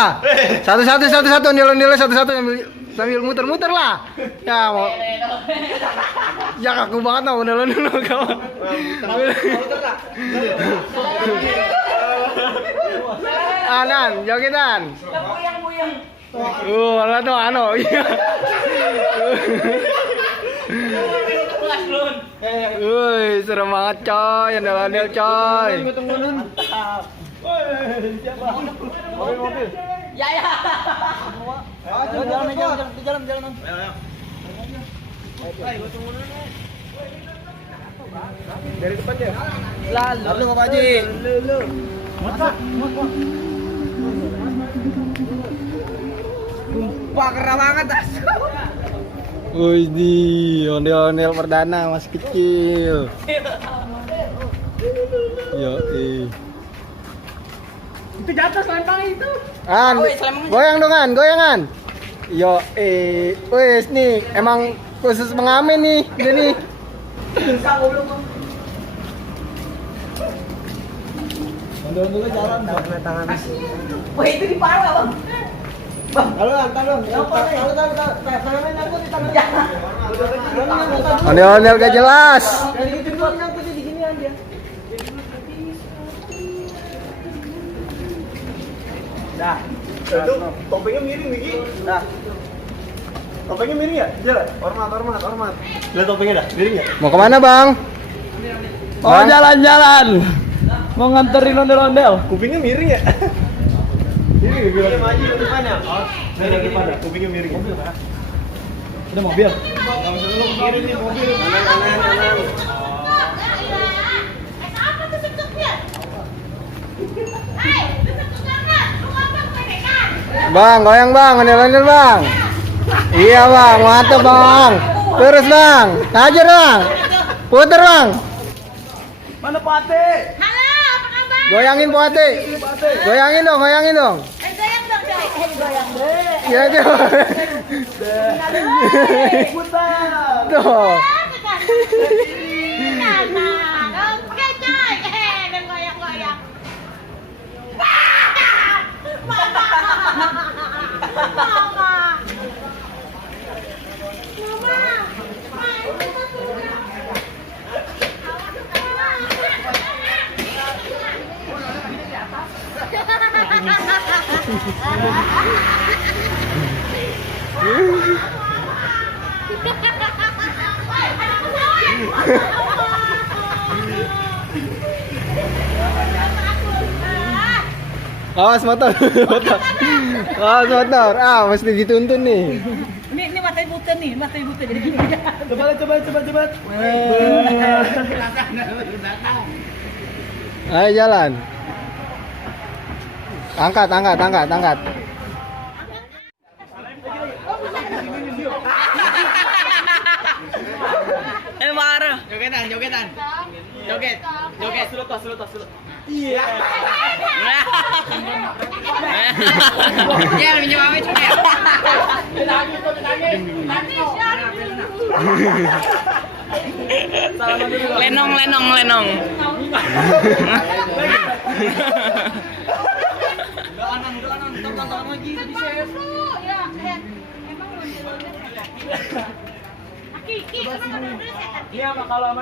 lah. Satu-satu nilai satu-satu sambil muter-muter lah. Ya mau. Ya kaku banget nah nilai kau. Anan, jogetan. Lah tuh ano. Woi, serem banget coy, andal-andal coy. Mantap. Mobil. Ya. Jalan. Dari depan ya. Lalu Pak Haji. Sumpah keren banget. Wih di ondel-ondel perdana masih kecil. Yo, Itu jatuh selempang itu. Goyangan. Yo, wes nih emang khusus pengamen nih, ini nih. Ondel-ondel jalan dah tangan. Wah, itu di pala, Bang. Taruh. Tangannya nyangkut di tangan. Ondel-ondel gak jelas. Dari itu doang nyangkut di ginian dia. Dah. Itu topengnya miring Wiki. Dah. Topengnya miring ya? Jalan. Hormat. Lihat topengnya dah, miring ya? Mau kemana bang? Oh jalan-jalan. Mau nganterin ondel-ondel. Kupingnya miring ya? Miring ya? Dia maju ke depannya. Dari depannya, kupingnya miring. Mobil kan? Udah mobil. Enggak usah lu miring nih mobil. Kanan. Apa tuh bentuknya? Hai, bentuk banget. Lu ngomong pedekan. Bang, goyang bang, ondel-ondel bang. Iya bang, mantap bang. Terus bang, hajar bang. Puter bang. Mana Pate? Halo, apa kabar? Goyangin Puate. Goyangin dong. Goyang dong, coy. Goyang deh. Ya tuh. Putar. Tuh. Oke, coy. Dan goyang-goyang. Awas motor. Awas motor. Ah, mesti dituntun nih. Ini matanya buta nih, jadi gini. Coba. Ayo jalan. Angkat. Marah. Jogetan. Joget. Sulut. Iya, minjem mami coba ya. Lenong.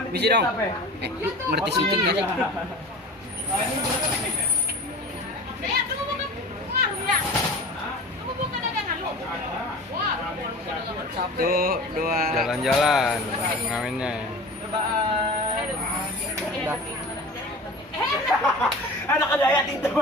Bisa dong. Ngerti syuting gak sih? Satu, dua. Jalan-jalan ngamennya. Anak kaya itu.